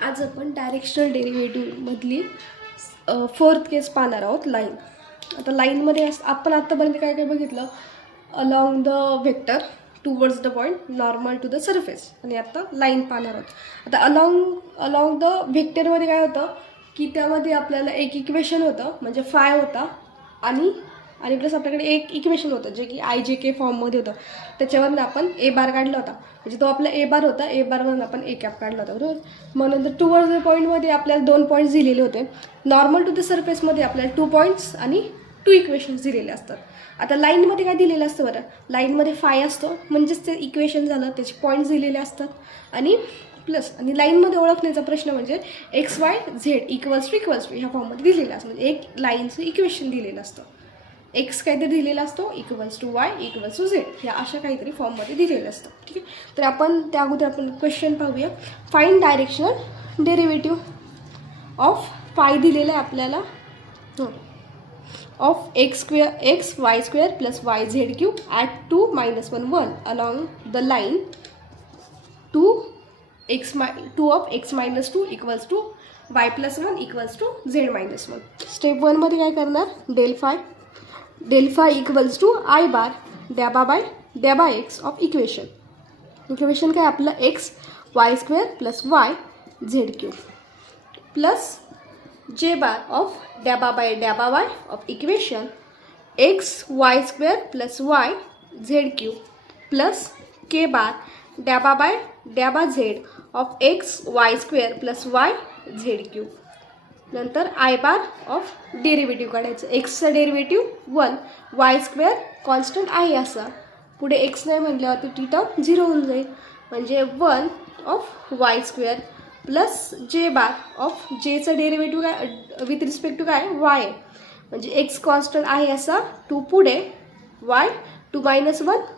आज आपण directional डेरिव्हेटिव्हमधली fourth केस पाहणार आहोत, लाईन. आता लाईनमध्ये आपण आत्तापर्यंत काय काय बघितलं, along the vector towards the point, normal to the surface, आणि आता लाईन पाहणार आहोत. आता अलॉंग द व्हेक्टरमध्ये काय होतं की त्यामध्ये आपल्याला एक इक्वेशन होतं, म्हणजे फाय होता, आणि प्लस आपल्याकडे एक इक्वेशन होतं जे की IJK फॉर्ममध्ये होतं. त्याच्यावरून आपण ए बार काढला होता, म्हणजे तो आपला ए बार होता. ए बारवरून आपण ए कॅप काढला होता, बरोबर. मग नंतर टुवर्ड्स द पॉईंटमध्ये आपल्याला 2 पॉईंट्स दिलेले होते. नॉर्मल टू द सरफेसमध्ये आपल्याला 2 पॉईंट्स आणि 2 इक्वेशन्स दिलेले असतात. आता लाईनमध्ये काय दिलेलं असतं बरं, लाईनमध्ये फाय असतो, म्हणजेच ते इक्वेशन झालं, त्याचे पॉईंट्स दिलेले असतात. आणि लाईनमध्ये ओळखण्याचा प्रश्न म्हणजे XYZ इक्वल्स टू ह्या फॉर्ममध्ये दिलेलं असतं, म्हणजे एक लाईनचं इक्वेशन दिलेलं असतं. एक्स काहीतरी दिलेला असतो, equals to y equals to z, ह्या अशा काहीतरी फॉर्ममध्ये दिलेलं असतं. ठीक आहे, तर आपण त्या अगोदर आपण क्वेश्चन पाहूया. Find directional derivative of phi दिलेलं आहे आपल्याला, of XY² plus YZ³ at 2 - 1 1 along the line 2 of x - 2 equals to y + 1 equals to z - 1. Step 1मध्ये काय करणार, del phi equals to I bar डॅबा x ऑफ इक्वेशन काय आपलं XY² plus YZ³ plus J bar of डॅबा y of equation XY² plus YZ³ plus K bar डॅबा Z of XY² plus YZ³. नंतर I bar of derivative काढायचं. एक्सचं derivative 1, Y² constant आहे असा, पुढे x नाही म्हटल्यावरती टी टर्म 0 होऊन जाईल, म्हणजे 1 of Y² plus J bar of जेचं डेरिव्हेटिव्ह काय विथ रिस्पेक्ट टू काय Y आहे, म्हणजे एक्स कॉन्स्टंट आहे असा, 2 पुढे Y 2 - 1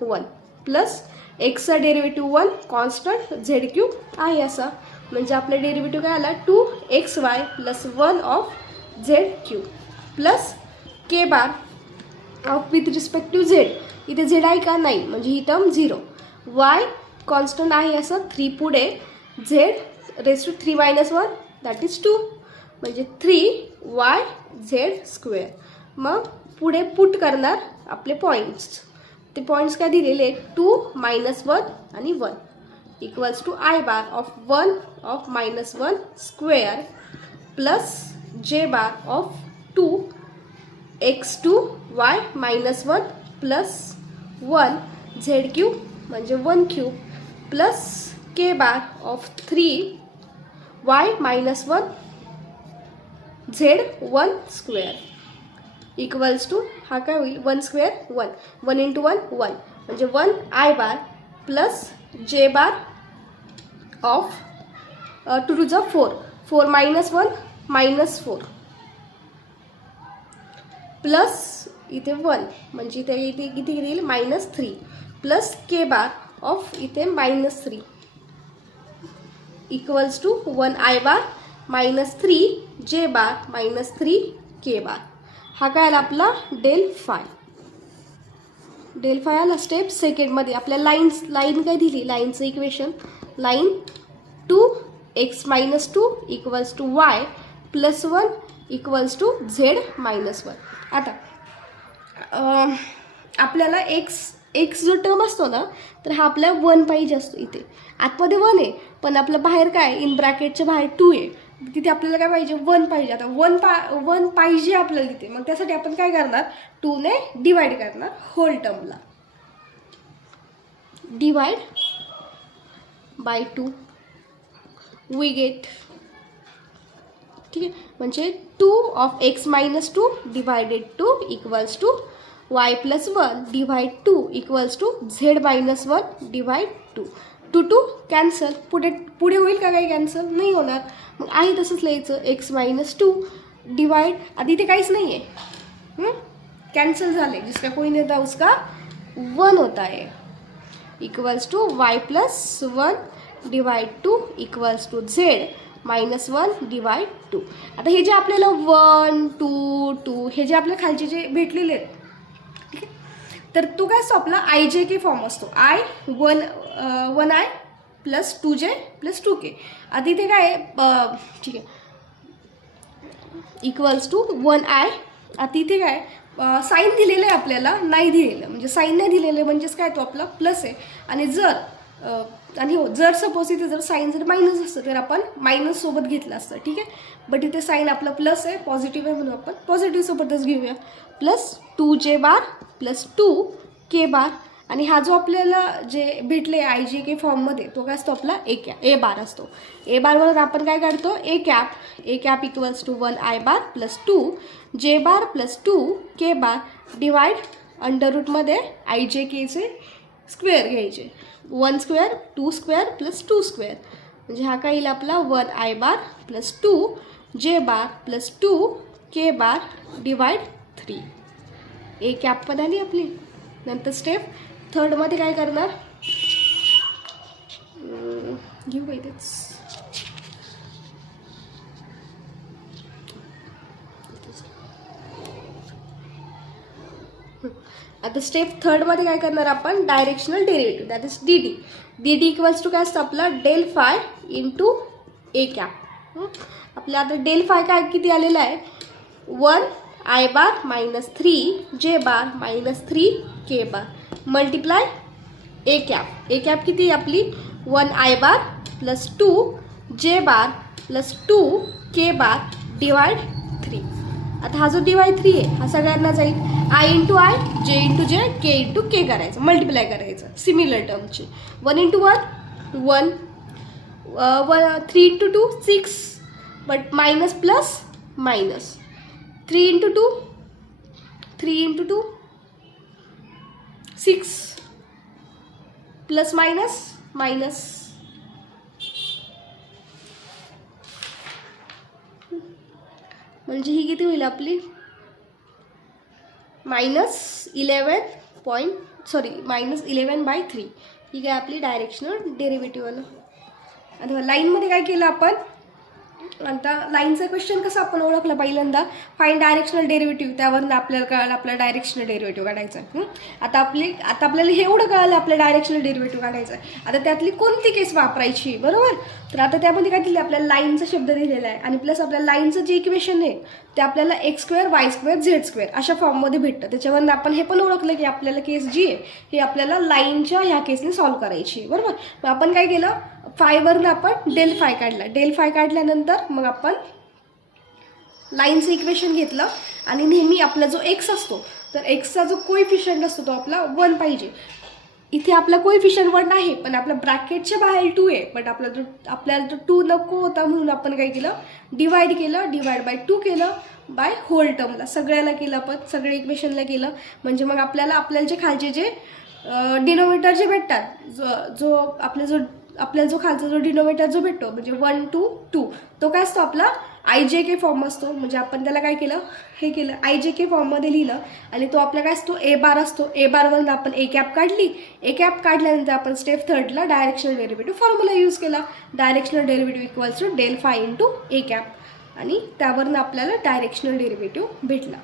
1 प्लस एक्सचा डेरिव्हेटिव्ह 1 कॉन्स्टंट Z³ आहे असा, म्हणजे आपला डेरिव्हेटिव्ह काय आला 2XY plus 1 of Z³ plus K bar of with respect to Z. इथे Z आहे का नाही, म्हणजे ही टर्म 0. Y कॉन्स्टंट आहे असं, 3 पुढे Z raise to 3 - 1 that is 2, म्हणजे 3YZ². मग पुढे पुट करणार आपले पॉईंट्स, ते पॉईंट्स काय दिलेले 2 - 1 आणि 1 equals to I bar of 1 of -1 square plus J bar of 2x2y -1 plus 1 Z³ म्हणजे 1³ plus K bar of 3y -1 Z1 square equals to हा काय होईल 1 स्क्वेअर 1 1 × 1 1, म्हणजे 1 I bar plus J bar of 2 to the 4 4 - 1 -4 plus इथे 1, म्हणजे इथे किती येईल -3 प्लस K बार ऑफ इथे -3 equals to 1 I bar -3 J bar -3 K bar. हा काय आला आपला डेल फाय आला. स्टेप सेकंडमध्ये आपल्या लाईन काय दिली, लाईनचं equation line 2x - 2 equals to y plus 1 equals to Z - 1. आता आपल्याला एक्स जो टर्म असतो ना, तर हा आपल्या 1 पाहिजे असतो. इथे आतमध्ये 1 आहे, पण आपलं बाहेर काय इन ब्रॅकेटच्या बाहेर 2 आहे, तिथे आपल्याला काय पाहिजे 1 पाहिजे. आता 1 पाहिजे आपल्याला तिथे, मग त्यासाठी आपण काय करणार 2 ने डिवाइड करणार होल टर्मला, डिवाइड बाय 2 वी गेट. ठीक आहे, म्हणजे 2 of x - 2 divided 2 equals to y plus 1 divide 2 equals to Z - 1 divide 2. 2 2 cancel, पुढे होईल का काही कॅन्सल नाही होणार, मग आहे तसंच लिहायचं x - 2 डिवाइड, आधी इथे काहीच नाही आहे, कॅन्सल झाले, जिसका कोई नहीं था उसका 1 होता है, equals to y plus 1 divide 2 equals to Z -1 divide 2. आता हे जे आपल्याला 1 2 2 हे जे आपल्या खालचे जे भेटलेले आहेत, ठीक आहे, तर तो काय असतो आपला IJK फॉर्म असतो. I 1I plus 2j plus 2k. आता इथे काय आहे, ठीक आहे, इक्वल्स टू 1i. आता इथे काय साईन दिलेलं आहे आपल्याला, नाही दिलेलं, म्हणजे साईन नाही दिलेलं म्हणजेच काय तो आपला प्लस आहे. आणि जर सपोज इथे जर साईन जर मायनस असतं तर आपण मायनस सोबत घेतलं असतं, ठीक आहे. बट इथे साईन आपला प्लस आहे, पॉझिटिव्ह आहे, म्हणून आपण पॉझिटिव्ह सोबतच घेऊया. Plus 2j bar plus 2k बार. आणि हा जो आपल्याला जे भेटले IJK फॉर्ममध्ये तो काय असतो आपला ए बार असतो. ए बारवर आपण काय काढतो A cap equals to 1i bar plus 2j bar plus 2k bar divide under रूटमध्ये IJKचे स्क्वेअर घ्यायचे. 1 स्क्वेअर 2 स्क्वेअर प्लस 2 स्क्वेअर, म्हणजे हा काय येईल आपला 1i bar plus 2j bar plus 2k bar divide 3. A cap पण आली आपली. नंतर स्टेप थर्डमध्ये काय करणार, घेऊ इथेच. आता स्टेप थर्डमध्ये काय करणार आपण, directional derivative, that is D equals to काय असतं आपला डेल फाय इंटू ए कॅप. आपल्या आता डेल फाय काय किती आलेलं आहे, 1i bar minus 3j bar minus 3k bar multiply a cap किती आहे आपली 1i bar plus 2j bar plus 2k bar divide 3. आता हा जो डिवाइड 3 आहे हा सगळ्यांना जाईल, i into I, j into J, k into K करायचं, मल्टिप्लाय करायचं सिमिलर टर्मची. 1 into 1 3 into 2 6, but minus plus minus, 3 into 2 6 plus minus म्हणजे ही किती होईल आपली -11/3. ही काय आपली डायरेक्शनल डेरिव्हेटिव्ह आलं. आता लाईनमध्ये काय केलं आपण, आता लाईनचा क्वेश्चन कसं आपण ओळखलं पहिल्यांदा, फाईन डायरेक्शनल डेरिव्हेटिव्ह, त्यावरून आपल्याला कळालं आपला डायरेक्शनल डेरिव्हेटिव्ह काढायचा. आता आपल्याला हे एवढं कळालं आपलं डायरेक्शनल डेरिव्हेटिव्ह काढायचं आहे. आता त्यातली कोणती केस वापरायची, बरोबर. तर आता त्यामध्ये काय दिलं आपल्याला, लाईनचा शब्द दिलेला आहे आणि प्लस आपल्या लाईनचं जे इक्वेशन आहे ते आपल्याला x² y² z² अशा फॉर्ममध्ये भेटतं. त्याच्यावरून आपण हे पण ओळखलं की आपल्याला केस जी आहे ही आपल्याला लाईनच्या ह्या केसने सॉल्व्ह करायची, बरोबर. मग आपण काय केलं, फायवरनं आपण डेल फाय काढला. डेल फाय काढल्यानंतर मग आपण लाईनचं इक्वेशन घेतलं आणि नेहमी आपला जो एक्स असतो तर एक्सचा जो कोइफिशियंट असतो तो आपला 1 पाहिजे. इथे आपला कोइफिशियंट 1 आहे पण आपल्या ब्रॅकेटच्या बाहेर 2 आहे, बट आपल्याला तो 2 नको होता म्हणून आपण काय केलं, डिवाइड बाय 2 केलं बाय होल टर्मला, सगळ्याला केलं आपण, सगळे इक्वेशनला केलं. म्हणजे मग आपल्याला जे खालचे जे डिनोमिनेटर जे भेटतात, आपल्याला जो खालचा जो डिनोमिनेटर जो भेटतो म्हणजे 1 2 2 तो काय असतो आपला IJK फॉर्म असतो. म्हणजे आपण त्याला काय केलं, हे केलं IJK फॉर्ममध्ये लिहिलं आणि तो आपला काय असतो ए बार असतो. ए बारवरून आपण ए कॅप काढली. ए कॅप काढल्यानंतर आपण स्टेप थर्डला डायरेक्शनल डेरिव्हेटिव्ह फॉर्म्युला यूज केला. Directional derivative equals to del phi into A cap आणि त्यावरून आपल्याला डायरेक्शनल डेरिव्हेटिव्ह भेटला.